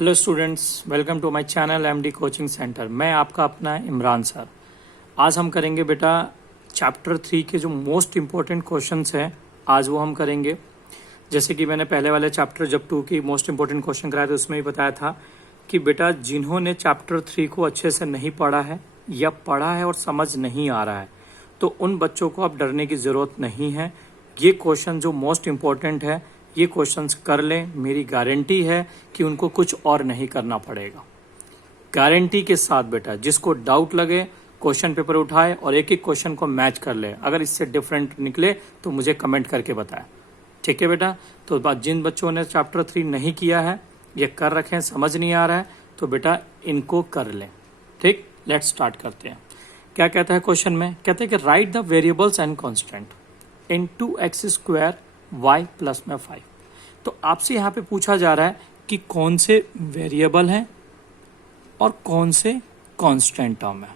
Hello students, welcome to my channel MD coaching centre. मैं आपका अपना इमरान सर। आज हम करेंगे बेटा चैप्टर 3 के जो मोस्ट इम्पोर्टेंट क्वेश्चंस हैं, आज वो हम करेंगे। जैसे कि मैंने पहले वाले चैप्टर जब 2 की मोस्ट इम्पोर्टेंट क्वेश्चन कराया था उसमें भी बताया था कि बेटा जिन्होंने चैप्टर 3 को अच्छे से नहीं पढ़ा है या पढ़ा है और समझ नहीं आ रहा है, तो उन बच्चों को अब डरने की ज़रूरत नहीं है। ये क्वेश्चन जो मोस्ट इम्पोर्टेंट है, ये क्वेश्चंस कर लें, मेरी गारंटी है कि उनको कुछ और नहीं करना पड़ेगा। गारंटी के साथ बेटा, जिसको डाउट लगे क्वेश्चन पेपर उठाए और एक एक क्वेश्चन को मैच कर ले। अगर इससे डिफरेंट निकले तो मुझे कमेंट करके बताएं, ठीक है बेटा। तो जिन बच्चों ने चैप्टर 3 नहीं किया है, ये कर रखे हैं, समझ नहीं आ रहा है, तो बेटा इनको कर लें। ठीक, लेट्स स्टार्ट करते हैं। क्या कहता है क्वेश्चन में? कहते हैं कि right the variables and constant in 2x² y plus में 5। तो आपसे यहाँ पे पूछा जा रहा है कि कौन से वेरिएबल हैं और कौन से कांस्टेंट टर्म है।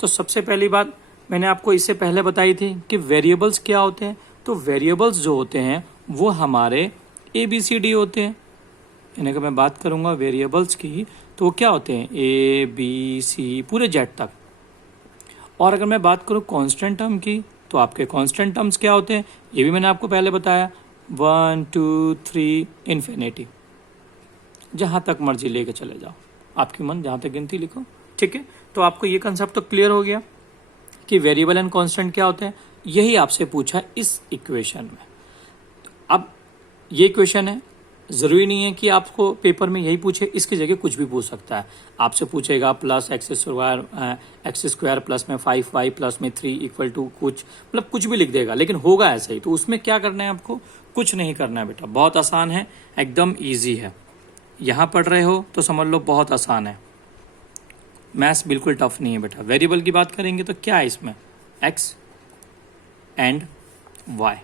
तो सबसे पहली बात मैंने आपको इससे पहले बताई थी कि वेरिएबल्स क्या होते हैं। तो वेरिएबल्स जो होते हैं वो हमारे ABCD होते हैं। यानी कि मैं बात करूँगा वेरिएबल्स की, तो वो क्या होते हैं? ABC पूरे Z तक। और अगर मैं बात करूँ कांस्टेंट टर्म की, तो आपके कांस्टेंट टर्म्स क्या होते हैं ये भी मैंने आपको पहले बताया। 1 2 3 इन्फिनिटी, जहां तक मर्जी लेके चले जाओ, आपकी मन जहां तक गिनती लिखो, ठीक है। तो आपको ये कंसेप्ट तो क्लियर हो गया कि वेरिएबल एंड कांस्टेंट क्या होते हैं। यही आपसे पूछा इस इक्वेशन में। अब ये इक्वेशन है, जरूरी नहीं है कि आपको पेपर में यही पूछे, इसकी जगह कुछ भी पूछ सकता है। आपसे पूछेगा प्लस x² प्लस में 5y प्लस में 3 इक्वल टू कुछ, मतलब कुछ भी लिख देगा, लेकिन होगा ऐसा ही। तो उसमें क्या करना है आपको? कुछ नहीं करना है बेटा, बहुत आसान है, एकदम ईजी है। यहां पढ़ रहे हो तो समझ लो बहुत आसान है, मैथ्स बिल्कुल टफ नहीं है बेटा। वेरिएबल की बात करेंगे तो क्या है इसमें? x and y।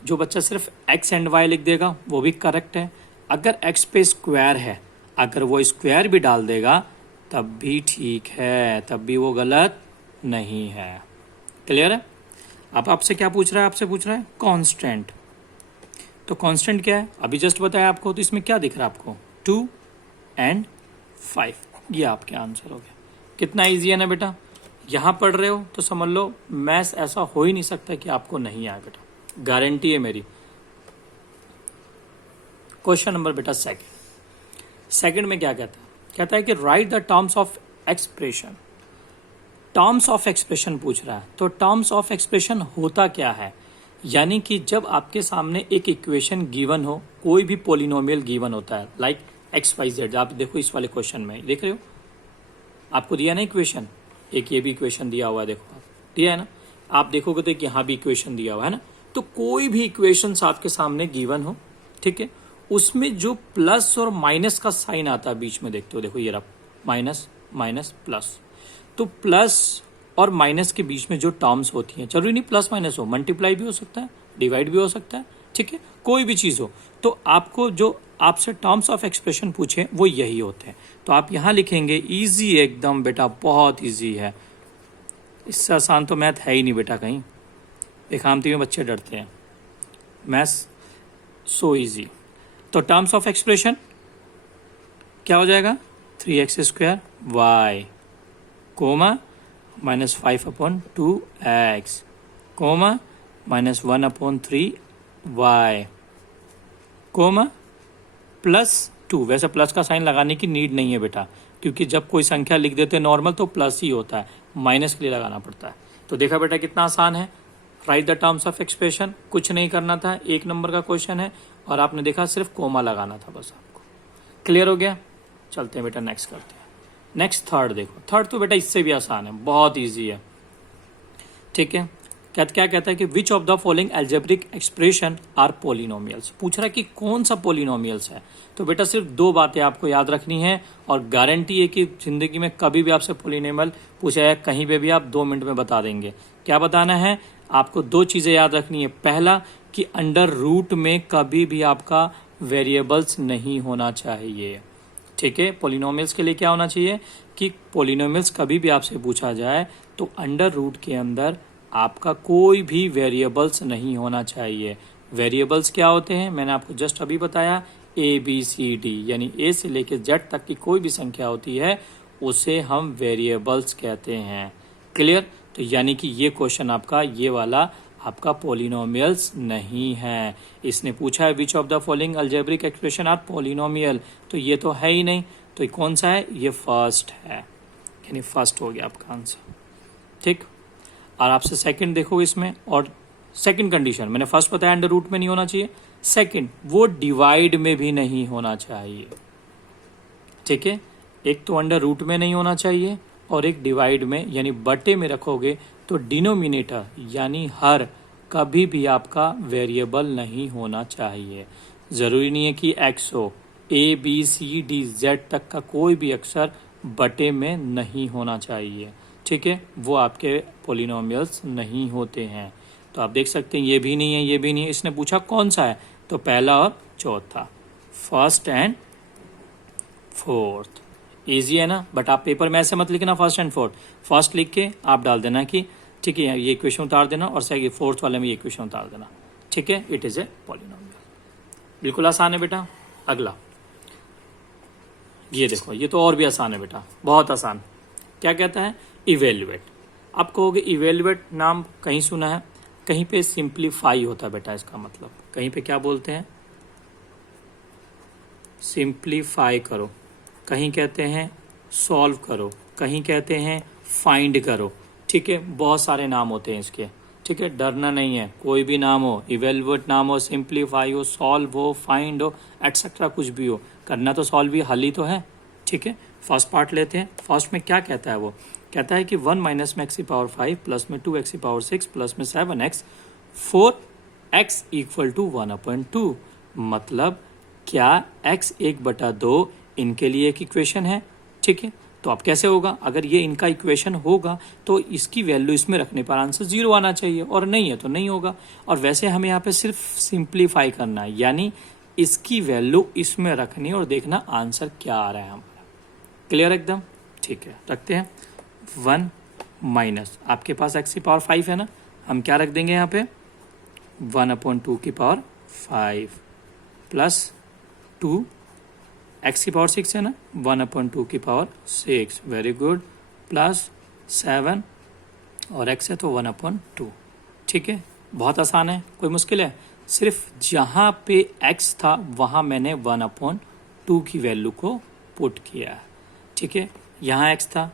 जो बच्चा सिर्फ x एंड y लिख देगा वो भी करेक्ट है। अगर x पे स्क्वायर है, अगर वो स्क्वायर भी डाल देगा तब भी ठीक है, तब भी वो गलत नहीं है। क्लियर है? अब आपसे क्या पूछ रहा है? आपसे पूछ रहा है कांस्टेंट। तो कांस्टेंट क्या है? अभी जस्ट बताया आपको। तो इसमें क्या दिख रहा है आपको? 2 एंड 5। ये आपके आंसर हो गया। कितना ईजी है ना बेटा। यहां पढ़ रहे हो तो समझ लो मैथ्स ऐसा हो ही नहीं सकता कि आपको नहीं आए बेटा, गारंटी है मेरी। क्वेश्चन नंबर बेटा सेकंड में क्या कहता है? कहता है कि right the terms of expression. Terms of expression पूछ रहा है। तो टर्म्स ऑफ एक्सप्रेशन होता क्या है? यानी कि जब आपके सामने एक इक्वेशन गिवन हो, कोई भी पॉलिनोमियल गिवन होता है, लाइक XYZ। आप देखो इस वाले क्वेश्चन में देख रहे हो, आपको दिया ना इक्वेशन, एक ये भी इक्वेशन दिया हुआ है, देखो आप दिया है ना। आप देखोगे तो यहाँ भी इक्वेशन दिया हुआ है ना। तो कोई भी इक्वेशन आपके सामने गिवन हो, ठीक है, उसमें जो प्लस और माइनस का साइन आता है बीच में, देखते हो, देखो ये रहा माइनस माइनस प्लस। तो प्लस और माइनस के बीच में जो टर्म्स होती हैं, जरूरी नहीं प्लस माइनस हो, मल्टीप्लाई भी हो सकता है, डिवाइड भी हो सकता है, ठीक है, कोई भी चीज हो। तो आपको जो आपसे टर्म्स ऑफ एक्सप्रेशन पूछे वो यही होते हैं। तो आप यहां लिखेंगे, इजी एकदम बेटा, बहुत इजी है। इससे आसान तो मैथ है ही नहीं बेटा कहीं। एकांती में बच्चे डरते हैं, मैथ्स सो इजी। तो टर्म्स ऑफ एक्सप्रेशन क्या हो जाएगा? 3x² y comma -5/2x comma -1/3 y comma +2। वैसे प्लस का साइन लगाने की नीड नहीं है बेटा, क्योंकि जब कोई संख्या लिख देते हैं नॉर्मल तो प्लस ही होता है, माइनस के लिए लगाना पड़ता है। तो देखा बेटा कितना आसान है। Right the terms of expression, कुछ नहीं करना था, 1 नंबर का क्वेश्चन है और आपने देखा सिर्फ कोमा लगाना था बस आपको। क्लियर हो गया? चलते हैं बेटा नेक्स्ट करते हैं। नेक्स्ट थर्ड देखो। थर्ड तो बेटा इससे भी आसान है, बहुत ईजी है, ठीक है। क्या कहता है कि which of the following algebraic expression are polynomials. पूछ रहा है कि कौन सा पोलिनोमियल्स है। तो बेटा सिर्फ 2 बातें आपको याद रखनी है और गारंटी है कि जिंदगी में कभी भी आपसे पोलिनोमियल पूछा है कहीं पे भी, आप 2 मिनट में बता देंगे। क्या बताना है आपको? 2 चीजें याद रखनी है। पहला कि अंडर रूट में कभी भी आपका वेरिएबल्स नहीं होना चाहिए, ठीक है। पोलिनोमियल्स के लिए क्या होना चाहिए कि पोलिनोमियल्स कभी भी आपसे पूछा जाए तो अंडर रूट के अंदर आपका कोई भी वेरिएबल्स नहीं होना चाहिए। वेरिएबल्स क्या होते हैं? मैंने आपको जस्ट अभी बताया, ABCD यानी A से लेकर Z तक की कोई भी संख्या होती है उसे हम वेरिएबल्स कहते हैं। क्लियर? तो यानी कि ये क्वेश्चन आपका ये वाला आपका पॉलिनोमियल्स नहीं है। इसने पूछा है which of the following algebraic expression are polynomial, तो ये तो है ही नहीं, तो ये कौन सा है? ये फर्स्ट है, यानी फर्स्ट हो गया आपका आंसर। ठीक, और आपसे सेकंड देखो इसमें, और सेकंड कंडीशन मैंने फर्स्ट बताया अंडर रूट में नहीं होना चाहिए, सेकंड वो डिवाइड में भी नहीं होना चाहिए। ठीक है, एक तो अंडर रूट में नहीं होना चाहिए और एक डिवाइड में यानी बटे में रखोगे तो डिनोमिनेटर यानी हर कभी भी आपका वेरिएबल नहीं होना चाहिए। जरूरी नहीं है कि एक्स हो, ABCD Z तक का कोई भी अक्षर बटे में नहीं होना चाहिए। ठीक है, वो आपके पॉलिनोमियल्स नहीं होते हैं। तो आप देख सकते हैं ये भी नहीं है, ये भी नहीं है। इसने पूछा कौन सा है, तो पहला और चौथा, फर्स्ट एंड फोर्थ। इजी है ना, बट आप पेपर में ऐसे मत लिखना फर्स्ट एंड फोर्थ। फर्स्ट लिख के आप डाल देना कि ठीक है ये इक्वेशन उतार देना, और सेकंड फोर्थ वाले में ये इक्वेशन उतार देना। ठीक है, इट इज ए पॉलिनोमियल। बिल्कुल आसान है बेटा। अगला ये देखो, ये तो और भी आसान है बेटा, बहुत आसान। क्या कहता है? इवेल्युएट। आप कहोगे इवेल्युएट नाम कहीं सुना है, कहीं पे सिंप्लीफाई होता है बेटा, इसका मतलब कहीं पे क्या बोलते हैं? सिंप्लीफाई करो, कहीं कहते हैं सॉल्व करो, कहीं कहते हैं फाइंड करो। ठीक है, बहुत सारे नाम होते हैं इसके। ठीक है, डरना नहीं है, कोई भी नाम हो, इवेल्युएट नाम हो, सिंप्लीफाई हो, सॉल्व हो, फाइंड हो, एटसेट्रा कुछ भी हो, करना तो सॉल्व ही, हल ही तो है। ठीक है, फर्स्ट पार्ट लेते हैं। फर्स्ट में क्या कहता है? वो कहता है कि 1 माइनस में x⁴ प्लस में 2x⁴ प्लस में 7x 4x इक्वल टू 1/2। मतलब क्या x 1/2 इनके लिए एक इक्वेशन है? ठीक है, तो अब कैसे होगा? अगर ये इनका इक्वेशन होगा तो इसकी वैल्यू इसमें रखने पर आंसर 0 आना चाहिए, और नहीं है तो नहीं होगा। और वैसे हमें यहाँ पे सिर्फ सिंप्लीफाई करना है, यानी इसकी वैल्यू इसमें रखनी और देखना आंसर क्या आ रहा है हमारा। क्लियर एकदम? ठीक है, रखते हैं 1 माइनस, आपके पास x⁵ है ना, हम क्या रख देंगे यहाँ पे? 1/2 प्लस 2 x⁴ है ना, 1/2 वेरी गुड, प्लस 7 और x है तो 1/2। ठीक है, बहुत आसान है, कोई मुश्किल है? सिर्फ जहाँ पे x था वहाँ मैंने 1/2 की वैल्यू को पुट किया है। ठीक है, यहाँ x था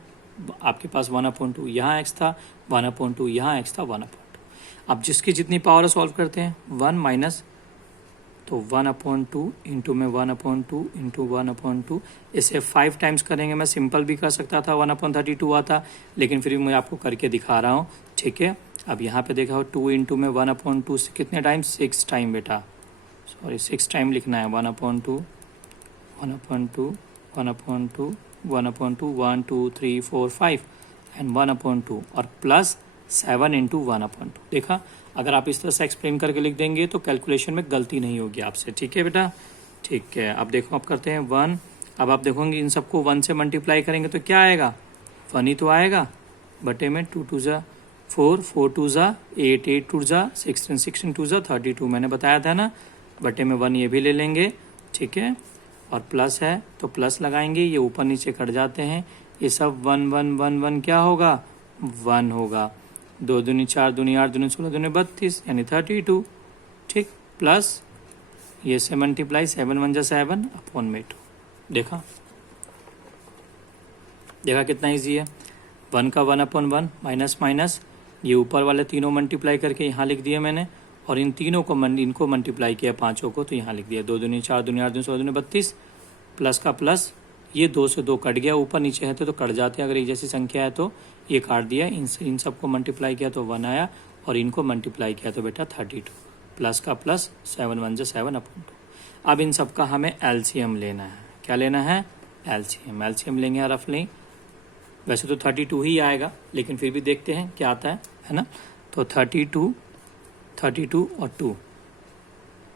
आपके पास 1/2, यहाँ x था 1/2, यहाँ x था 1/2। अब जिसकी जितनी पावर सॉल्व करते हैं, 1 माइनस तो 1/2 इंटू में 1/2 इंटू 1/2, इसे 5 टाइम्स करेंगे। मैं सिंपल भी कर सकता था, 1/32 आता, लेकिन फिर मैं आपको करके दिखा रहा हूँ। ठीक है, अब यहाँ पे देखा हो 2 इंटू में 1/2 से कितने टाइम? 6 टाइम बेटा, सॉरी 6 टाइम लिखना है। 1/2 1/2 1/2 1/2 1 2 3 4 5 एंड 1/2 और प्लस 7 इंटू 1/2। देखा, अगर आप इस तरह से एक्सप्लेन करके लिख देंगे तो कैलकुलेशन में गलती नहीं होगी आपसे। ठीक है बेटा, ठीक है। अब देखो, आप करते हैं 1। अब आप देखोगे इन सबको 1 से मल्टीप्लाई करेंगे तो क्या आएगा? 1 ही तो आएगा, बटे में 2 2 ज़ा 4 4 2 ज़ा 8 8 2 ज़ा 16 16 2 ज़ा 32 मैंने बताया था ना, बटे में 1 ये भी ले लेंगे। ठीक है, और प्लस है तो प्लस लगाएंगे, ये ऊपर नीचे कट जाते हैं, ये सब 1 1 1 1 क्या होगा? 1 होगा। 2 दूनी 4 दूनी 8 दूनी 16 दूनी 32 यानी 32। ठीक, प्लस ये से मल्टीप्लाई 7 1 जा 7 अपॉन में 2। देखा कितना इजी है? 1 का 1/1 माइनस माइनस, ये ऊपर वाले तीनों मल्टीप्लाई करके यहाँ लिख दिए मैंने, और इन तीनों को इनको मल्टीप्लाई किया पांचों को तो यहाँ लिख दिया। 2 दूनी 4 दूनी 8 दूनी 16 दूनी 32, प्लस का प्लस, ये 2 से 2 कट गया, ऊपर नीचे है तो कट जाते हैं, अगर एक जैसी संख्या है तो ये काट दिया। इन सबको मल्टीप्लाई किया तो 1 आया, और इनको मल्टीप्लाई किया तो बेटा 32, प्लस का प्लस 7 1 जा 7 अपॉन 2। अब इन सबका हमें एलसीएम लेना है। क्या लेना है? एलसीएम लेंगे रफली। वैसे तो 32 ही आएगा, लेकिन फिर भी देखते हैं क्या आता है ना। तो 32 और 2,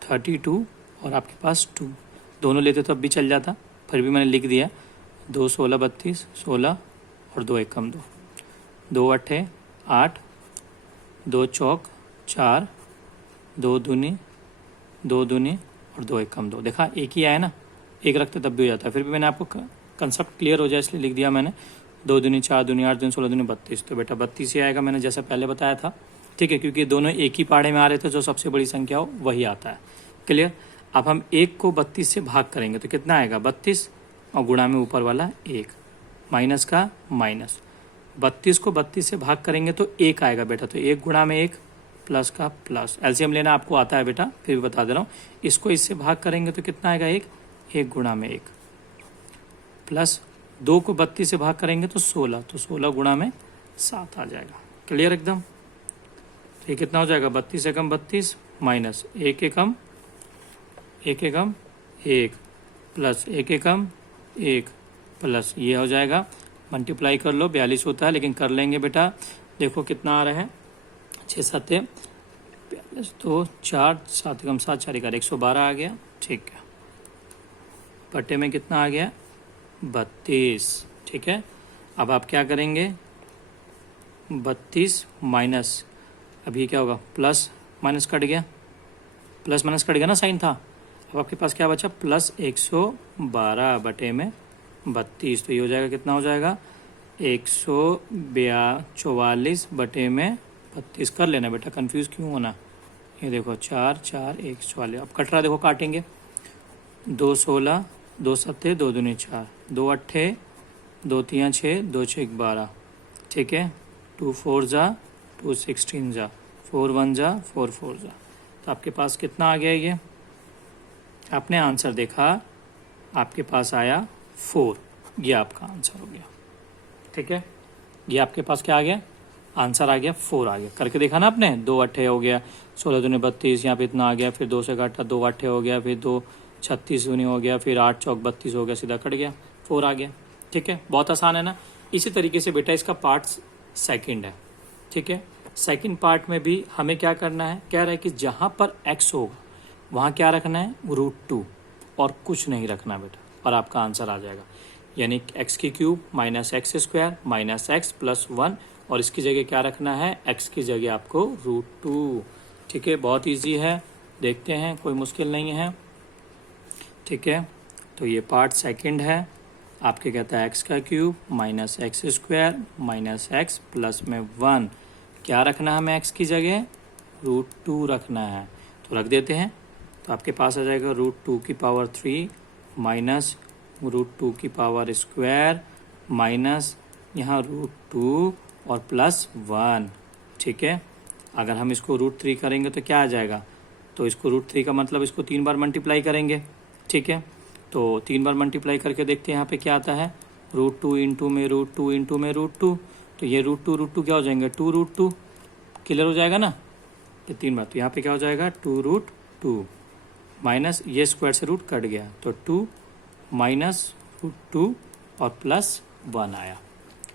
32 और आपके पास 2 दोनों लेते तो अब भी चल जाता, फिर भी मैंने लिख दिया। 2 16 32 16 और 2 1 कम 2, 2 8 8, 2 चौक 4, 2 दूनी और 2 1 कम 2, देखा एक ही आया ना, एक रखते तब भी हो जाता है। फिर भी मैंने आपको कंसेप्ट क्लियर हो जाए इसलिए लिख दिया मैंने। 2 दूनी 4 दूनी 8 दूनी 16 दूनी 32, तो बेटा 32 ही आएगा, मैंने जैसा पहले बताया था। ठीक है, क्योंकि दोनों एक ही पाड़े में आ रहे थे, जो सबसे बड़ी संख्या हो वही आता है। क्लियर। अब हम 1 को 32 से भाग करेंगे तो कितना आएगा 32, और गुणा में ऊपर वाला 1, माइनस का माइनस। 32 को 32 से भाग करेंगे तो 1 आएगा बेटा, तो 1 गुणा में 1, प्लस का प्लस। एलसीएम लेना आपको आता है बेटा, फिर भी बता दे रहा हूँ। इसको इससे भाग करेंगे तो कितना आएगा 1 गुणा में 1, प्लस 2 को 32 से भाग करेंगे तो 16, तो 16 गुणा में 7 आ जाएगा। क्लियर एकदम। तो ये कितना हो जाएगा 32 एकम 32, माइनस 1 एकम 1 प्लस 1 एकम 1 प्लस ये हो जाएगा, मल्टीप्लाई कर लो, 42 होता है, लेकिन कर लेंगे बेटा। देखो कितना आ रहा है, 6 7 42, तो 4 7 एकम 7 4 1 112 आ गया। ठीक है, पट्टे में कितना आ गया 32। ठीक है, अब आप क्या करेंगे 32 माइनस, अभी क्या होगा प्लस माइनस कट गया, प्लस माइनस कट गया ना, साइन था। अब आपके पास क्या बचा प्लस 112 बटे में 32, तो ये हो जाएगा कितना हो जाएगा 144 बटे में 32। कर लेना बेटा, कंफ्यूज क्यों होना। ये देखो 4 4 144, अब कट रहा, देखो काटेंगे 2 16 2 7 2 दूनी 4 2 8 2 3 6 2 6 12। ठीक है, 2 4 जा 2 16 जा 4 1 जा 4 4 जा, तो आपके पास कितना आ गया। ये आपने आंसर देखा, आपके पास आया 4, ये आपका आंसर हो गया। ठीक है, ये आपके पास क्या आ गया, आंसर आ गया 4 आ गया। करके देखा ना आपने, 2 8 हो गया, 16 दूनी 32, यहाँ पे इतना आ गया, फिर 2 से काटा 2 8 हो गया, फिर 2 36 दूनी हो गया, फिर 8 चौक 32 हो गया, सीधा कट गया, 4 आ गया। ठीक है, बहुत आसान है ना। इसी तरीके से बेटा इसका पार्ट सेकंड है। ठीक है, सेकंड पार्ट में भी हमें क्या करना है, कह रहा है कि जहां पर x होगा वहां क्या रखना है √2, और कुछ नहीं रखना बेटा, और आपका आंसर आ जाएगा। यानी x की cube minus x square minus x plus 1, और इसकी जगह क्या रखना है, x की जगह आपको √2। ठीक है, बहुत ईजी है, देखते हैं, कोई मुश्किल नहीं है। ठीक है, तो ये पार्ट सेकंड है, आपके कहता है x का cube minus x square minus x plus में 1, क्या रखना है हमें x की जगह √2 रखना है, तो रख देते हैं। तो आपके पास आ जाएगा √2 की पावर 3 माइनस √2 की पावर स्क्वायर माइनस यहाँ √2 और प्लस 1। ठीक है, अगर हम इसको √3 करेंगे तो क्या आ जाएगा, तो इसको √3 का मतलब इसको 3 बार मल्टीप्लाई करेंगे। ठीक है, तो 3 बार मल्टीप्लाई करके देखते हैं यहाँ पे क्या आता है, √2 इंटू में √2 इंटू में √2, तो ये √2 क्या हो जाएंगे 2√2, क्लियर हो जाएगा ना, ये 3 बार। तो यहाँ पे क्या हो जाएगा 2√2 माइनस ये स्क्वायर से रूट कट गया, तो 2 माइनस √2 और प्लस 1 आया।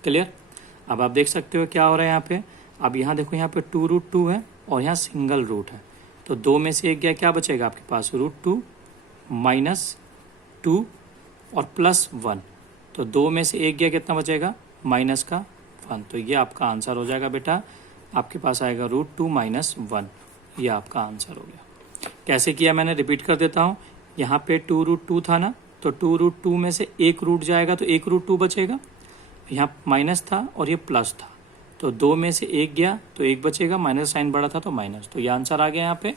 क्लियर। अब आप देख सकते हो क्या हो रहा है यहाँ पे, अब यहाँ देखो यहाँ पे 2√2 है और यहाँ सिंगल रूट है, तो 2 में से 1 गया, क्या बचेगा आपके पास √2 माइनस 2 और प्लस 1, तो 2 में से 1 गया, कितना बचेगा माइनस का 1, तो ये आपका आंसर हो जाएगा बेटा, आपके पास आएगा √2 माइनस 1, ये आपका आंसर हो गया। कैसे किया मैंने रिपीट कर देता हूँ, यहाँ पे 2√2 था ना, तो 2√2 में से 1 रूट जाएगा तो 1 √2 बचेगा, यहाँ माइनस था और ये प्लस था, तो 2 में से 1 गया तो 1 बचेगा, माइनस साइन बड़ा था तो माइनस, तो ये आंसर आ गया यहाँ पे।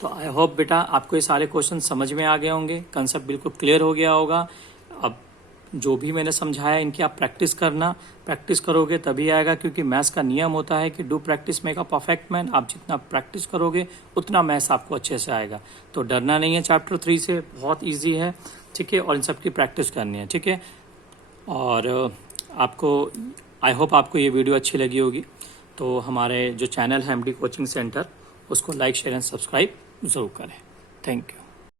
तो आई होप बेटा आपको ये सारे क्वेश्चन समझ में आ गए होंगे, कंसेप्ट बिल्कुल क्लियर हो गया होगा। अब जो भी मैंने समझाया इनकी आप प्रैक्टिस करना, प्रैक्टिस करोगे तभी आएगा, क्योंकि मैथ्स का नियम होता है कि do practice make a perfect man. आप जितना प्रैक्टिस करोगे उतना मैथ्स आपको अच्छे से आएगा, तो डरना नहीं है चैप्टर 3 से, बहुत ईजी है। ठीक है, और इन सब की प्रैक्टिस करनी है। ठीक है, और आपको आई होप आपको ये वीडियो अच्छी लगी होगी, तो हमारे जो चैनल है MD कोचिंग सेंटर, उसको लाइक शेयर एंड सब्सक्राइब ज़रूर करें। Thank you.